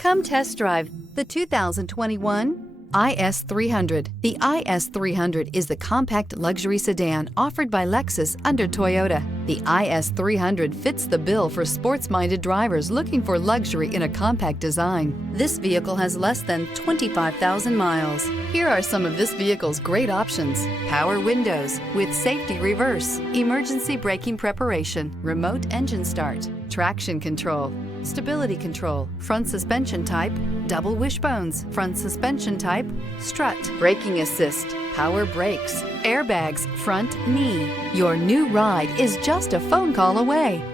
Come test drive the 2021 IS300. The IS300 is the compact luxury sedan offered by Lexus under Toyota. The IS300 fits the bill for sports-minded drivers looking for luxury in a compact design. This vehicle has less than 25,000 miles. Here are some of this vehicle's great options: power windows with safety reverse, emergency braking preparation, remote engine start, traction control, stability control, front suspension type, double wishbones, front suspension type, strut, braking assist, power brakes, airbags, front knee. Your new ride is just a phone call away.